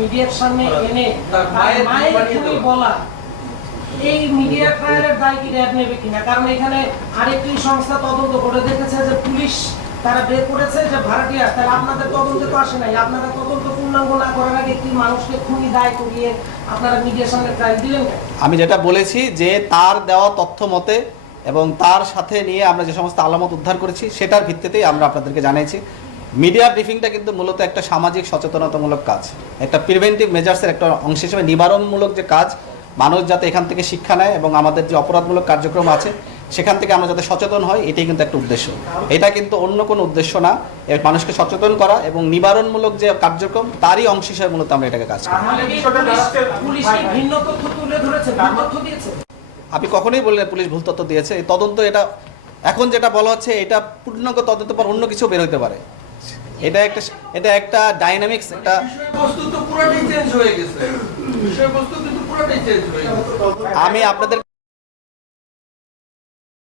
মিডিয়ার সামনে এনে তার মায়ের খুনি বলা, এই মিডিয়া ট্রায়ালের দায় কি র্যাব নেবে কিনা? কারণ এখানে আরেকটি সংস্থা তদন্ত করে দেখেছে যে পুলিশ তারা বের করেছে যে ভাড়াটিয়া, তাহলে আপনাদের তদন্তে তো আসে নাই। আপনারা তদন্ত পূর্ণাঙ্গ না করার আগে একটি মানুষকে খুনি দায় করিয়ে আপনারা মিডিয়ার সামনে ট্রায়াল দিলেন কেন? আমি যেটা বলেছি যে তার দেওয়া তথ্য মতে এবং তার সাথে নিয়ে আমরা যে সমস্ত আলামত উদ্ধার করেছি সেটার ভিত্তিতেই আমরা আপনাদেরকে জানিয়েছি। মিডিয়া ব্রিফিংটা কিন্তু মূলত একটা সামাজিক সচেতনতামূলক কাজ, একটা প্রিভেন্টিভ মেজার্সের একটা অংশ হিসেবে নিবারণমূলক যে কাজ, মানুষ যাতে এখান থেকে শিক্ষা নেয় এবং আমাদের যে অপরাধমূলক কার্যক্রম আছে সেখান থেকে আমরা যাতে সচেতন হই, এটাই কিন্তু একটা উদ্দেশ্য। এটা কিন্তু অন্য কোনো উদ্দেশ্য না, মানুষকে সচেতন করা এবং নিবারণমূলক যে কার্যক্রম তারই অংশ হিসেবে মূলত আমরা এটাকে কাজ করি। আপনি কখনোই বললেন পুলিশ ভুল তথ্য দিয়েছে। এই তদন্ত, এটা এখন যেটা বলা হচ্ছে এটা পূর্ণাঙ্গ তদন্তের পর অন্য কিছু বের হতে পারে। এটা একটা ডাইনামিক্স, একটা বিষয়বস্তু তো পুরোটাই চেঞ্জ হয়ে গেছে। বিষয়বস্তু কিন্তু পুরোটাই চেঞ্জ হয়ে গেছে। আমি আপনাদের